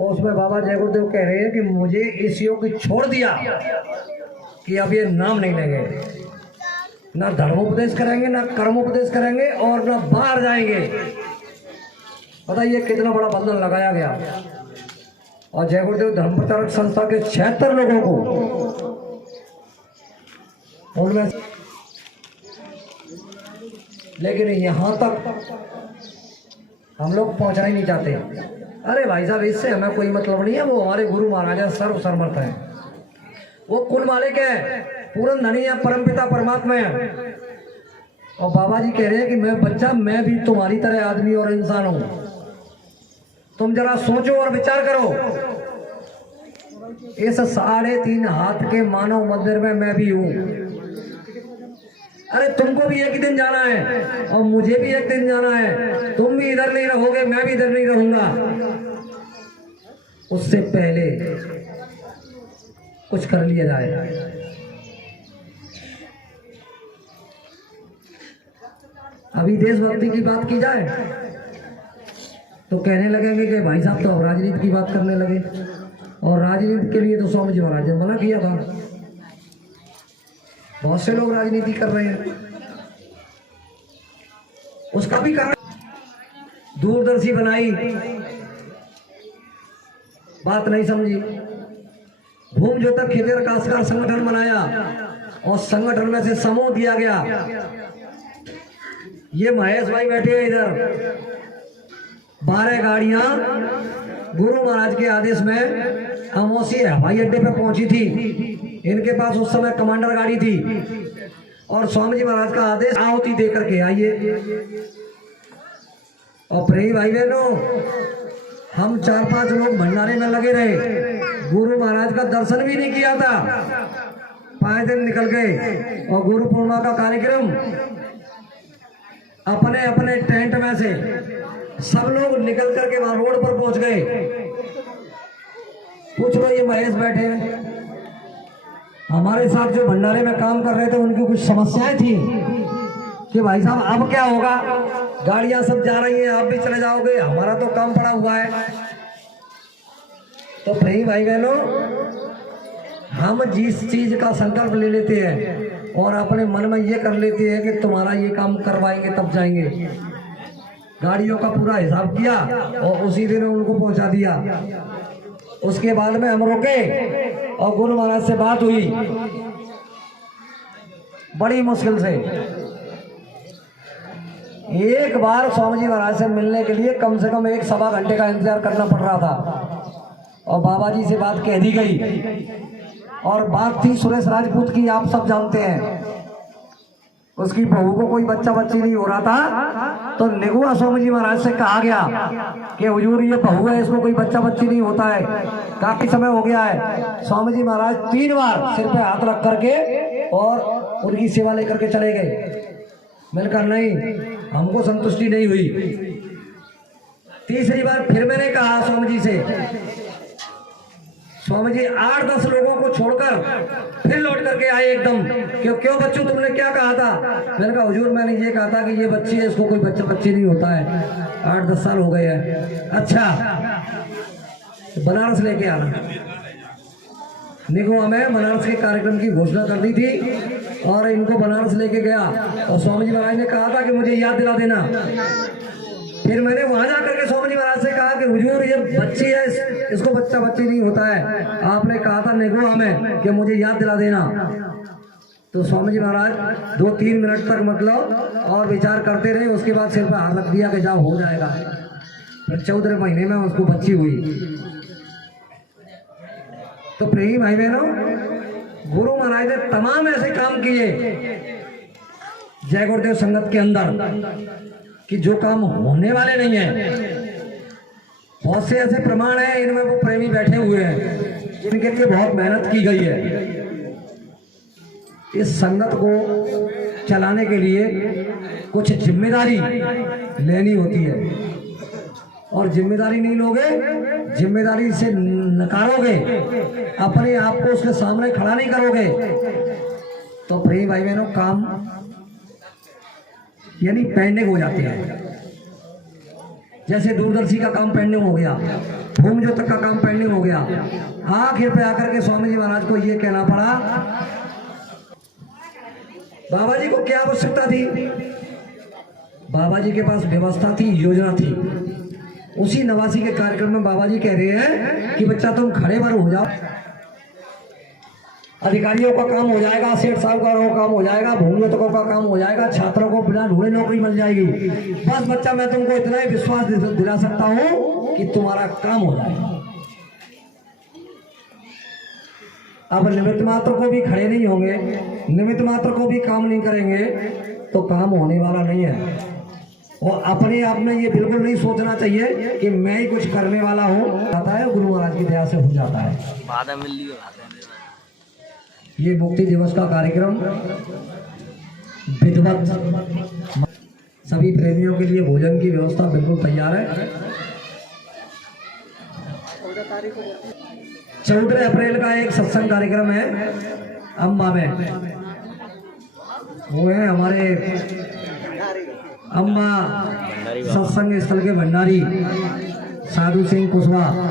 और उसमें बाबा जय गुरुदेव कह रहे हैं कि मुझे इस योग छोड़ दिया कि अब ये नाम नहीं लेंगे, ना धर्मोपदेश करेंगे, ना कर्मोपदेश करेंगे और ना बाहर जाएंगे। बताइए कितना बड़ा बंधन लगाया गया। और जय गुरुदेव धर्म प्रचारक संस्था के 76 लोगों को उनमें, लेकिन यहां तक हम लोग पहुंचना ही नहीं चाहते। अरे भाई साहब, इससे हमें कोई मतलब नहीं है। वो हमारे गुरु महाराज सर्व सर्मर्थ है, वो कुल मालिक है, पूर्ण धनी है, परमपिता परमात्मा है। और बाबा जी कह रहे हैं कि मैं बच्चा, मैं भी तुम्हारी तरह आदमी और इंसान हूं। तुम जरा सोचो और विचार करो। इस 3.5 हाथ के मानव मंदिर में मैं भी हूं। अरे तुमको भी एक दिन जाना है और मुझे भी एक दिन जाना है। तुम भी इधर नहीं रहोगे, मैं भी इधर नहीं रहूंगा। उससे पहले कुछ कर लिया जाए। अभी देशभक्ति की बात की जाए तो कहने लगेंगे कि भाई साहब तो अब राजनीति की बात करने लगे। और राजनीति के लिए तो स्वामी जी महाराज ने मना किया था। बहुत से लोग राजनीति कर रहे हैं, उसका भी कारण दूरदर्शी बनाई, बात नहीं समझी। भूम ज्योतक खेतर काशकार संगठन बनाया और संगठन में से समूह दिया गया। ये महेश भाई बैठे हैं इधर। 12 गाड़ियां गुरु महाराज के आदेश में अमोसी हवाई अड्डे पे पहुंची थी। इनके पास उस समय कमांडर गाड़ी थी और स्वामी जी महाराज का आदेश आहुति दे करके आइए। और प्रेमी भाई बहनों, हम 4-5 लोग भंडारे में लगे रहे, गुरु महाराज का दर्शन भी नहीं किया था। 5 दिन निकल गए और गुरु पूर्णिमा का कार्यक्रम अपने अपने टेंट में से सब लोग निकल करके वहां रोड पर पहुंच गए। पूछ लो, ये महेश बैठे हैं, हमारे साथ जो भंडारे में काम कर रहे थे, उनकी कुछ समस्याएं थी कि भाई साहब अब क्या होगा, गाड़ियां सब जा रही हैं, आप भी चले जाओगे, हमारा तो काम पड़ा हुआ है। तो भाई बहनों, हम जिस चीज का संकल्प ले लेते हैं और अपने मन में ये कर लेते हैं कि तुम्हारा ये काम करवाएंगे तब जाएंगे, गाड़ियों का पूरा हिसाब किया और उसी दिन उनको पहुंचा दिया। उसके बाद में हम रुके और गुरु महाराज से बात हुई बड़ी मुश्किल से। एक बार स्वामी जी महाराज से मिलने के लिए कम से कम 1-1.25 घंटे का इंतजार करना पड़ रहा था। और बाबा जी से बात कह दी गई और बात थी सुरेश राजपूत की, आप सब जानते हैं। उसकी बहू को कोई बच्चा बच्ची नहीं हो रहा था, तो निगुआ स्वामी जी महाराज से कहा गया कि हुजूर ये बहू है, इसको कोई बच्चा बच्ची नहीं होता है, काफी समय हो गया है। स्वामी जी महाराज 3 बार सिर पे हाथ रख करके और उनकी सेवा लेकर के चले गए। मिलकर नहीं, हमको संतुष्टि नहीं हुई। तीसरी बार फिर मैंने कहा स्वामी जी से, स्वामी जी 8-10 लोगों को छोड़कर फिर लौट करके आए एकदम। क्यों बच्चों, तुमने क्या कहा था? मैंने कहा हुजूर मैंने ये कहा था कि ये बच्ची है, इसको कोई बच्चा बच्ची नहीं होता है, 8-10 साल हो गए हैं। अच्छा, बनारस लेके आना। निगुआ में बनारस के कार्यक्रम की घोषणा कर दी थी और इनको बनारस लेके गया और स्वामी जी महाराज ने कहा था कि मुझे याद दिला देना। फिर मैंने वहां जाकर के स्वामी जी महाराज से कहा कि हुजूर ये बच्ची है, इसको बच्चा बच्ची नहीं होता है, आपने कहा था निगुआ में कि मुझे याद दिला देना। तो स्वामी जी महाराज 2-3 मिनट तक मतलब और विचार करते रहे। उसके बाद सिर पर हाथ रख दिया कि जाओ हो जाएगा। फिर 14 महीने में उसको बच्ची हुई। तो प्रेमी भाई बहनों, गुरु महाराज ने तमाम ऐसे काम किए जय गुरुदेव संगत के अंदर कि जो काम होने वाले नहीं है। बहुत से ऐसे प्रमाण हैं, इनमें वो प्रेमी बैठे हुए हैं जिनके लिए बहुत मेहनत की गई है। इस संगत को चलाने के लिए कुछ जिम्मेदारी लेनी होती है और जिम्मेदारी नहीं लोगे, जिम्मेदारी से नकारोगे, अपने आप को उसके सामने खड़ा नहीं करोगे, तो प्रेमी भाई बहनों काम यानी पेंडिंग हो जाते हैं। जैसे दूरदर्शी का काम पेंडिंग हो गया, भूमि जो तक का काम पेंडिंग हो गया, आखिर पे आकर के स्वामी जी महाराज को ये कहना पड़ा। बाबा जी को क्या आवश्यकता थी? बाबा जी के पास व्यवस्था थी, योजना थी। उसी नवासी के कार्यक्रम में बाबा जी कह रहे हैं कि बच्चा तुम खड़े बार हो जाओ, अधिकारियों का काम हो जाएगा, सेठ साहूकारों का काम हो जाएगा, भूमियों का काम हो जाएगा, छात्रों को बिना ढूंढे नौकरी मिल जाएगी। बस बच्चा मैं तुमको इतना ही विश्वास दिला सकता हूं कि तुम्हारा काम हो जाएगा। अब निमित्त मात्र को भी खड़े नहीं होंगे, निमित्त मात्र को भी काम नहीं करेंगे तो काम होने वाला नहीं है। और अपने आप में ये बिल्कुल नहीं सोचना चाहिए कि मैं ही कुछ करने वाला हूँ। आता है गुरु महाराज की दया से हो जाता है। ये मुक्ति दिवस का कार्यक्रम विधिवत, सभी प्रेमियों के लिए भोजन की व्यवस्था बिल्कुल तैयार है। 14 अप्रैल का एक सत्संग कार्यक्रम है अम्बा में, वो है हमारे अम्बा सत्संग स्थल के भंडारी साधु सिंह कुशवाहा,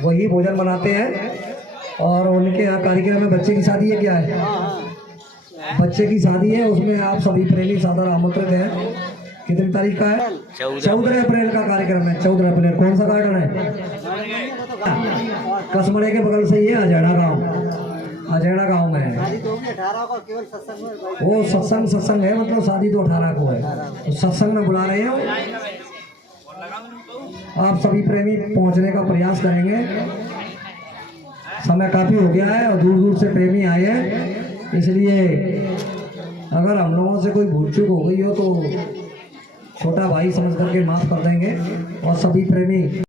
वही भोजन बनाते हैं। और उनके यहाँ कार्यक्रम में बच्चे की शादी है, क्या है, बच्चे की शादी है, उसमें आप सभी प्रेमी सादर आमंत्रित हैं। कितनी तारीख का है? 14 अप्रैल का कार्यक्रम है। 14 अप्रैल कौन सा गार्डन है? कसमड़े के बगल से ही है, अजैड़ा गांव, अजैड़ा गांव में है। वो सत्संग है, मतलब शादी तो 18 को है, तो सत्संग में बुला रहे हो। आप सभी प्रेमी पहुंचने का प्रयास करेंगे। समय काफी हो गया है और दूर दूर से प्रेमी आए हैं, इसलिए अगर हम लोगों से कोई भूल चूक हो गई हो तो छोटा भाई समझ करके माफ कर देंगे। और सभी प्रेमी